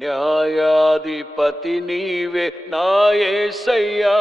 న్యాయాధిపతి నీవే నాయసయ్యా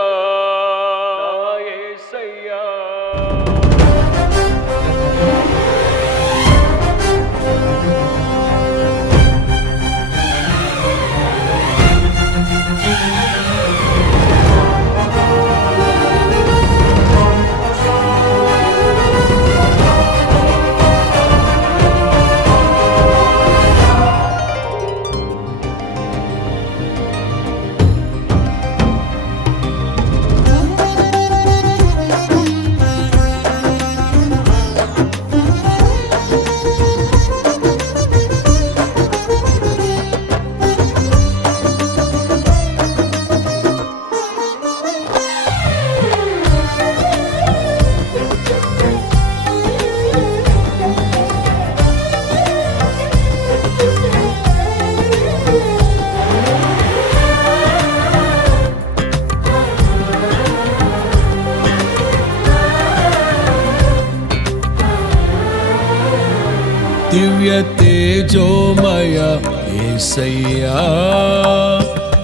దివ్య తేజోమయ ఏసయ్యా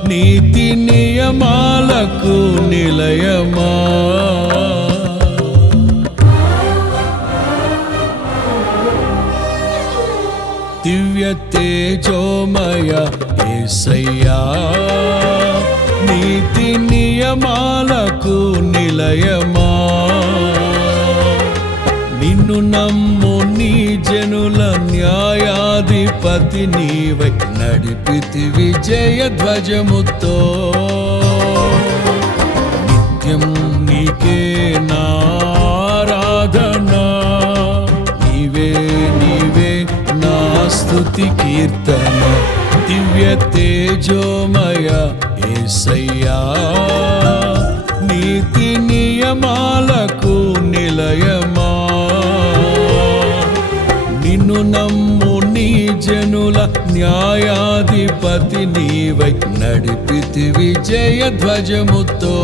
నీతి నియమాలకు నిలయమా? దివ్య తేజోమయ ఏసయ్యా నీతి నియమాలకు నిలయమా? నిన్ను నమ్ము నీ జనుల న్యాయాధిపతి నీవై నడిపితి విజయ ధ్వజముతో. నిత్యం నీకే నారాధన. నీవే నీవే నా స్థుతి కీర్తన. దివ్య తేజోమయ ఏసయ్యా. నీతి నియమాలకు నిలయం న్యాయాధిపతి నీవై నడిపితి విజయ ధ్వజముతో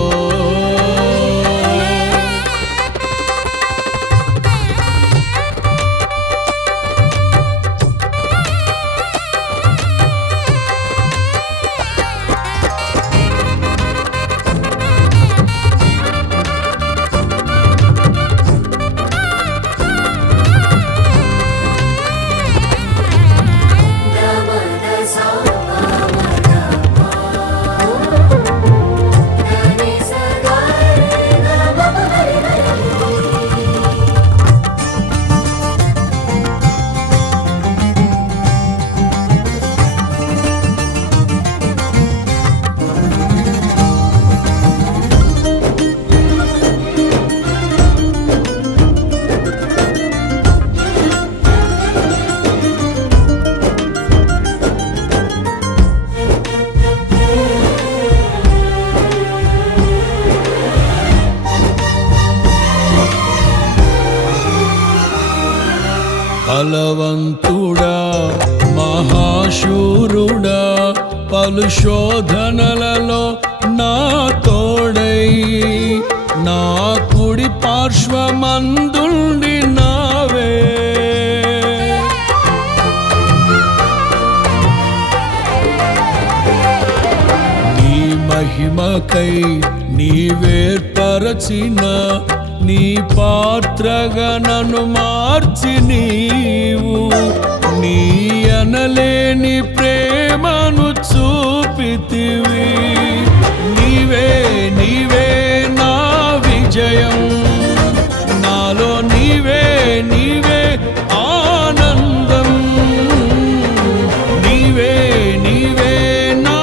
బలవంతుడా మహాశూరుడా పలు శోధనలలో నా తోడై నా కుడి పార్శ్వమందుండి నావే. నీ మహిమకై నీవేర్పరచిన నీ పాత్రగా నన్ను మార్చి నీవు. నీ అనలేని ప్రేమను చూపితివి. నీవే నీవే నా విజయం. నాలో నీవే నీవే ఆనందం. నీవే నీవే నా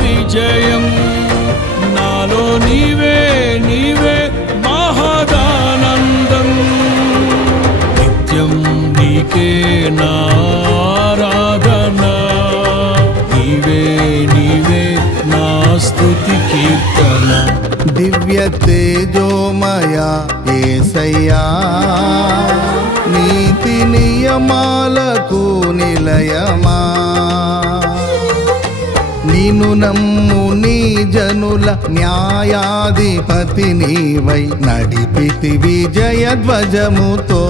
విజయం. నాలో నీవే నీవే నారాధన నీవే నీవే నా స్తుతి కీర్తన. దివ్య తేజోమయ ఏసయ్యా నీతి నియమాలకు నిలయమా. నిను నమ్ము నీ జనుల న్యాయాధిపతి నీవై నడిపితి విజయ ధ్వజముతో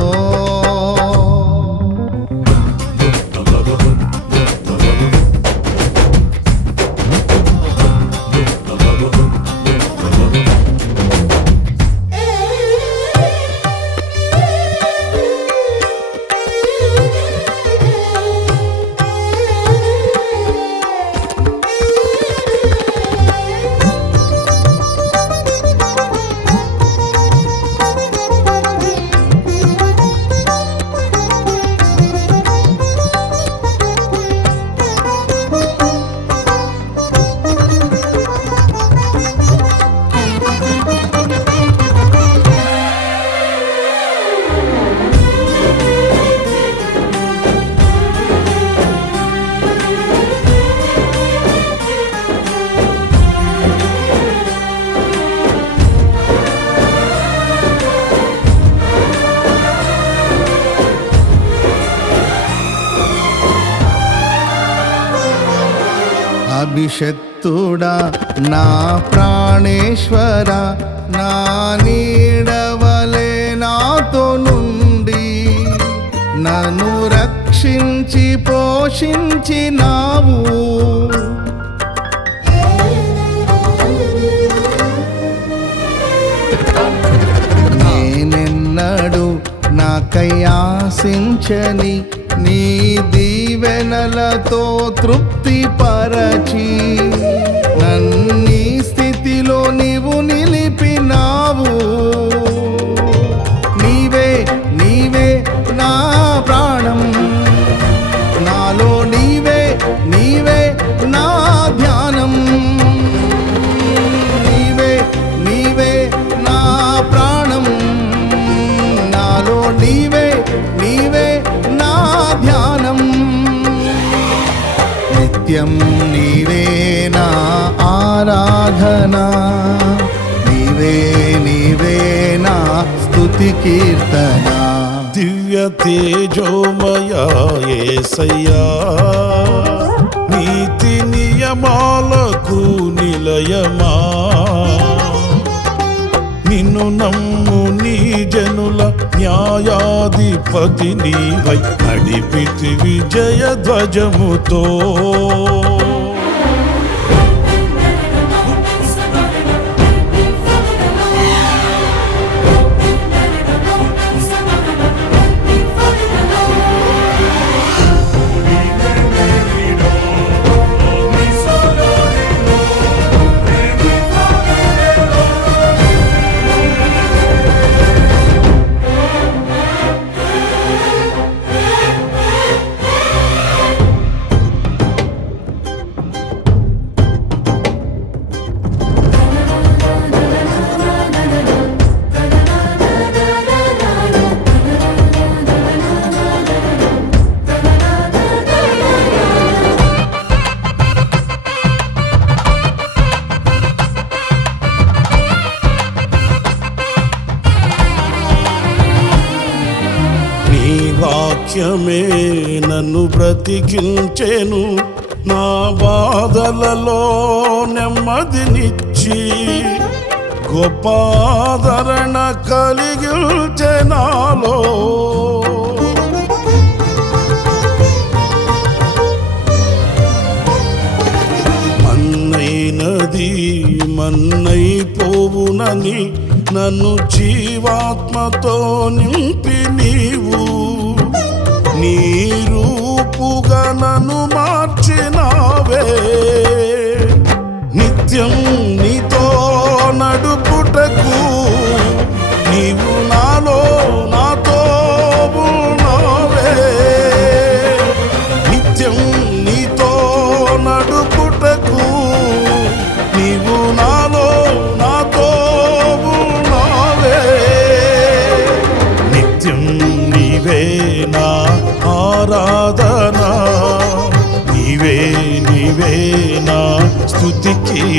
భవిష్యత్తుడా నా ప్రాణేశ్వర నా నీడవలే నాతో నుండి. నన్ను రక్షించి పోషించినావు నేనెన్నడు నాకై ఆశించని దీవెనలతో తృప్తి పరచి నన్నీ స్థితిలోని నిత్యం నీవే నా ఆరాధన నీవే నీవే నా స్తుతి కీర్తన దివ్య తేజోమయేసయ్యా నీతి నియమాలకు నిలయమా నిన్ను నమ్మ న్యాయాధిపతి నీవై నడిపితి విజయ ధ్వజముతో వాక్యమే నన్ను బ్రతికించెను. నా బాధలలో నెమ్మదినిచ్చి గొప్ప ఆదరణ కలిగించె నాలో. మన్నైనది మన్నై పోవునని నన్ను జీవాత్మతో నింపి నీవు. నీ రూపుగా నన్ను మార్చినావే. నిత్యం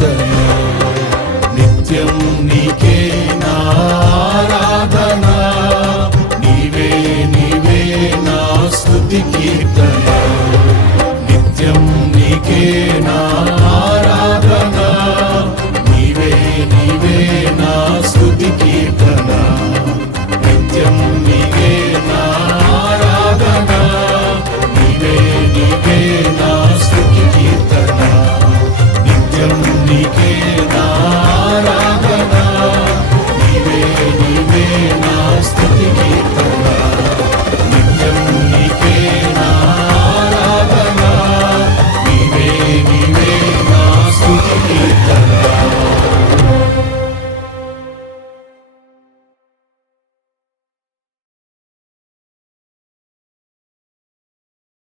the ಸ್ತುತಿಗೆ